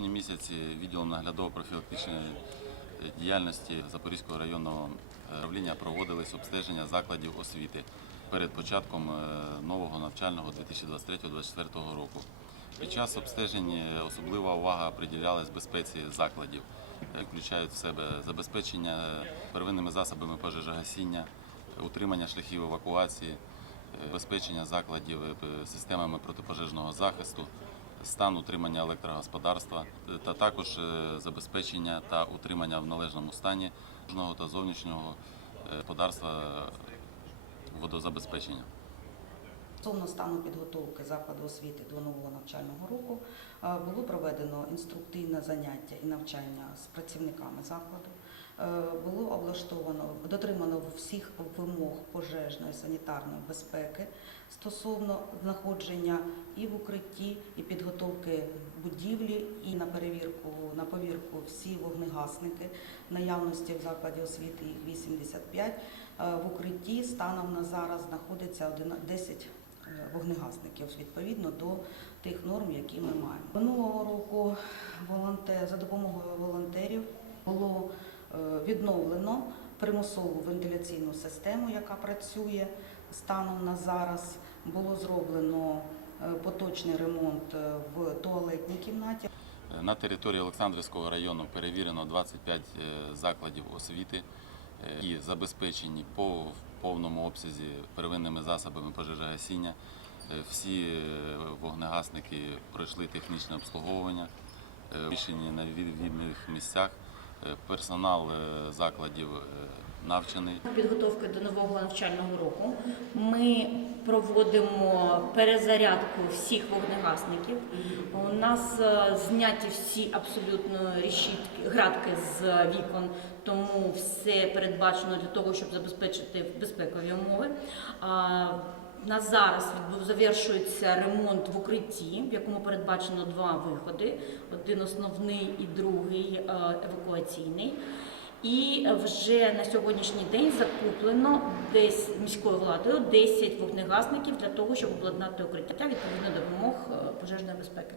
липні місяці відділом наглядово-профілактичної е, діяльності Запорізького районного е, управління проводились обстеження закладів освіти перед початком е, нового навчального 2023-2024 року. Під час обстежень особлива увага приділялась безпеці закладів, включають в себе забезпечення первинними засобами пожежогасіння, утримання шляхів евакуації, забезпечення закладів системами протипожежного захисту, стан утримання електрогосподарства та також е, забезпечення та утримання в належному стані кожного та зовнішнього е, господарства водозабезпечення. Стосовно стану підготовки закладу освіти до нового навчального року е, було проведено інструктивне заняття і навчання з працівниками закладу. Е, Було облаштовано, дотримано всіх вимог пожежної санітарної безпеки стосовно знаходження і в укритті, і підготовки будівлі, і на перевірку на повірку всі вогнегасники наявності в закладі освіти їх 85. Е, В укритті станом на зараз знаходиться 11 10 е, вогнегасників відповідно до тих норм, які ми маємо. Минулого року волонтер, за допомогою волонтерів було відновлено примусову вентиляційну систему, яка працює станом на зараз. Було зроблено е, поточний ремонт е, в туалетній кімнаті. Е, На території Олександрівського району перевірено 25 е, закладів освіти, які забезпечені по повному обсязі первинними засобами пожежогасіння. Всі вогнегасники пройшли технічне обслуговування, рішені на відповідних місцях. Персонал е, закладів е, навчений. Підготовки до нового навчального року ми проводимо перезарядку всіх вогнегасників. У нас е, зняті всі абсолютно решітки, градки з вікон, тому все передбачено для того, щоб забезпечити безпекові умови. А, у нас зараз завершується ремонт в укритті, в якому передбачено два виходи: один основний і другий е, евакуаційний. І вже на сьогоднішній день закуплено десь міською владою 10 вогнегасників для того, щоб обладнати укриття відповідно до вимог е, пожежної безпеки.